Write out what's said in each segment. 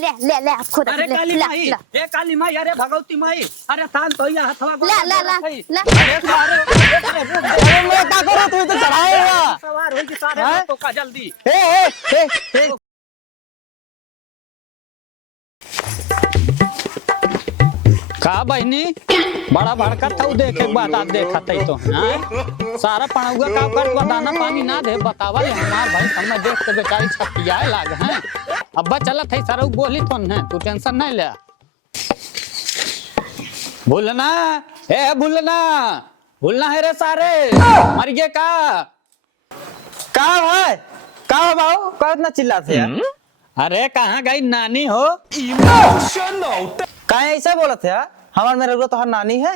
ले ले ले खुद अरे काली माई, ए काली माई, अरे भगवती माई, अरे तान तो या हथवा ले ले ले ले अरे सारे अरे मैं क्या करूं, तू तो चढ़ाएगा। सवार हो कि सारे तो का जल्दी। ए का बहनी बड़ा भड़कत था देखे के बाद आप देखत है तो हाँ? सारा पढ़ुआ का कर दाना पानी ना दे बतावा ले हमार भाई समझ देख के बेचारी छपियाए लाग हैं। अब्बा चलत है सारा बोली तो न तू टेंशन नहीं ले। भूलना ए भूलना है रे सारे मर गए का है का बाबू का इतना चिल्लाते यार। अरे कहाँ गई नानी हो का ऐसा बोलत है हमार मेरे को तो हर नानी है।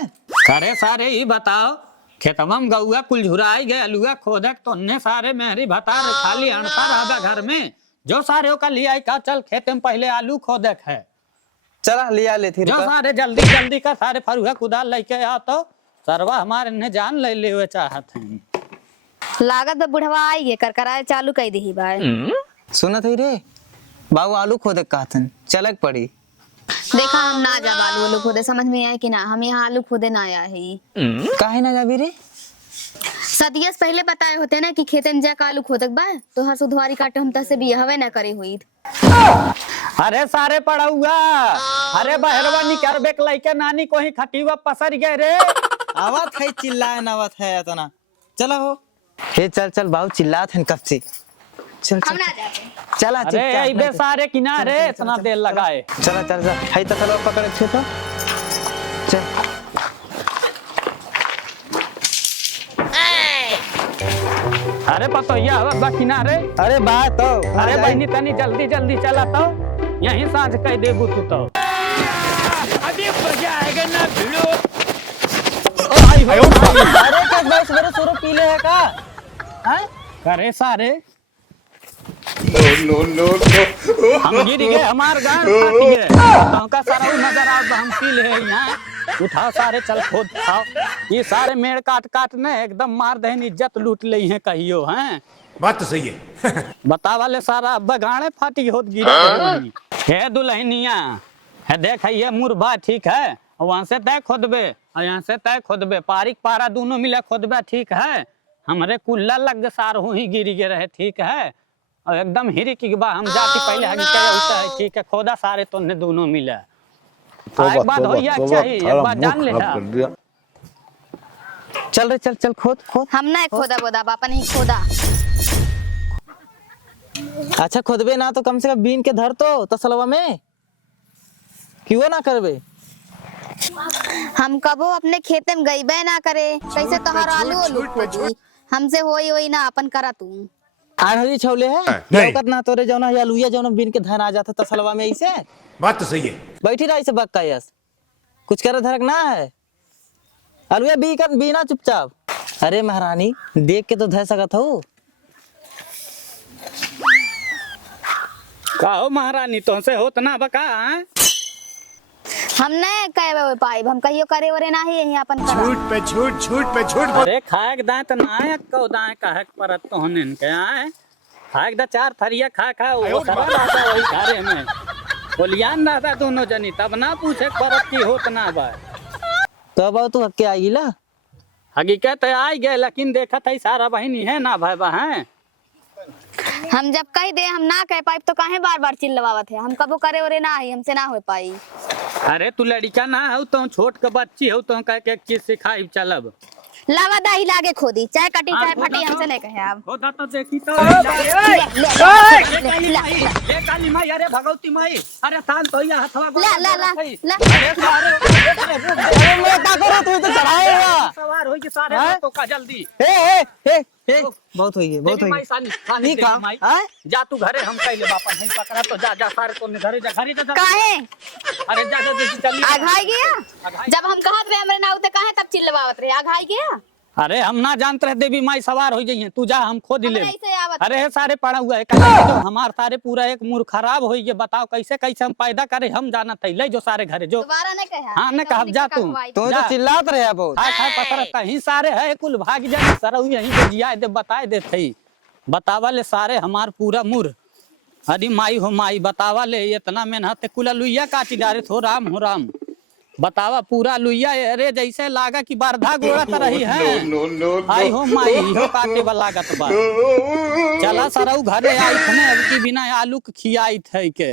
अरे सारे ही बताओ खेतवा में गौआ कुल झुराई गए अलुआ खोदक तो अन्य सारे मेहरी भता खाली अणता रहा घर में जो सारे का लिया का चल खेत में पहले आलू खोदक है चला लिया ले थी जो सारे जल्दी जल्दी का सारे फरुआ कुदाल लेके आओ तो सरवा हमारे ने जान ले हुए चाहत हैं। लागत तो बुढ़वा आई है करकराए चालू कर दी भाई। सुनत है रे बाबू आलू खोदे कहतन चलक पड़ी। देखा हम ना जा आलू खोदे समझ में आए कि ना हम यहाँ आलू खोदे ना आया है। काहे ना जाबी रे सदियस पहले बताए होते ना कि खेत में जाकर आलू खोदक बा तो हर सुधवारी काटे हम तसे भी हवे ना करे हुई। अरे सारे पड़ा हुआ अरे बहरवा निकर बेक लइके नानी को ही खटीवा पसर गए रे आवत है चिल्लाए नवत है इतना चला हो। हे चल चल बाबू चिल्लात है कब से चल हम चल ना जाते चला अरे बे सारे किनारे इतना देर लगाए चला चल जा है तो चलो पकड़ छे तो चल। अरे पतोया हवा किनारे अरे बात तो अरे बहनी तनी जल्दी जल्दी चला तो यहीं सांझ कह देबू तू तो अभी मजा आएगा ना भिड़ो। अरे क्या बस मेरे सुरो पीले है का हैं अरे सारे हम गिर गए हमार गांड फाटी है तो का सारा नजर आ हम पी ले यहाँ उठाओ सारे चल खोद खाओ ये सारे मेड़ काट काट ने एकदम मार दहन इज्जत लूट ली है कहियो हैं। बात तो सही है। बता वाले सारा बगाड़े फाटी होत गिरा हे दुल्हनिया है देख ये मुरबा ठीक है वहां से तय खोदबे और यहाँ से तय खोदबे पारिक पारा दोनों मिले खोदबे ठीक है। हमरे कुल्ला लग सार ही गिर गए रहे ठीक है और एकदम हिरी की बा हम जाती पहले हम क्या होता है ठीक है खोदा सारे तो ने दोनों मिले एक बात हो या चाहिए एक बात जान ले चल रे चल चल खोद खोद। हम ना खोदा बोदा बापा नहीं खोदा। अच्छा खोदबे ना तो कम से कम बीन के धर तो तसलवा में क्यों ना करबे। हम कबो अपने खेत में गईबे ना करे कैसे तोहर आलू आलू खोदी हमसे होई ना अपन करा तू आर हरी छौले है लौकत ना तोरे जौना या लुया जौना बीन के धर आ जाता तसलवा में ऐसे बात तो सही है। बैठी रही से बक्का यस कुछ करे धरक ना है अलुया बी कर बीना चुपचाप। अरे महारानी देख के तो धर सकत हो। कहो महारानी तो से होत ना बका हम नहीं कहे पाइब हम कहियो करे वरे ना ही यहीं अपन करा। झूठ पे झूठ झूठ पे झूठ। अरे खाए दांत ना आए को दाए कहे परत तो होने के आए खाए दा चार थरिया खा खा वो सब रहता वही घरे में बोलियान रहता दोनों जनी तब ना पूछे परत की होत ना बा तो अब तू हक्के आएगी ला हकीकत आई गए लेकिन देखा था सारा बहनी है ना भाई बहन हम जब कह दे हम ना कह पाइब तो काहे बार बार चिल्लवावत है हम कबो करे वरे ना ही हमसे ना हो पाई। अरे तू लड़का ना हो तो छोट के बच्ची हो तो कह के एक चीज सिखाई चलब लावा दाही लागे खोदी चाहे कटी चाहे फटी हमसे नहीं कहे आप होता तो देखी तो ये काली माई अरे भगवती माई अरे तान तो या हथवा ला ला ला ला अरे मैं क्या करूं, तू तो चढ़ाएगा। सवार हो कि सारे तो का जल्दी ए बहुत होई है बहुत होई है। नहीं काम हैं जा तू घरे हम कइले बापन हम पकड़ा तो जा जा सारे को घरे जा घरे जा काहे अरे जा जा चली आघाई गया जब हम कहत रहे हमरे ना उते काहे तब चिल्लवावत रहे आघाई गया। अरे हम ना जानते रहे देवी माई सवार हो जाइए तू जा हम खोद ले। ऐसे आवत अरे सारे पड़ा हुआ है जो हमार सारे पूरा एक मूड खराब हो गया बताओ कैसे कैसे हम पैदा करे हम जाना था ले जो सारे घरे जो दोबारा नहीं कहे हाँ ने कहा जा तू तो चिल्लात रहे बहुत हाय हाय पतर कहीं सारे है कुल भाग जाए सरऊ यहीं पे जिया दे बताए दे थई बतावा ले सारे हमार पूरा मुर अरे माई हो माई बतावा ले इतना मेहनत कुला लुइया काटी डारे हो राम बतावा पूरा लुइया अरे जैसे लागा कि बारधा गोड़ा कर रही है। आई हो माई हो काटे वाला लागत बा। चला सरऊ घरे आई थे अब की बिना आलू के खियाई थे के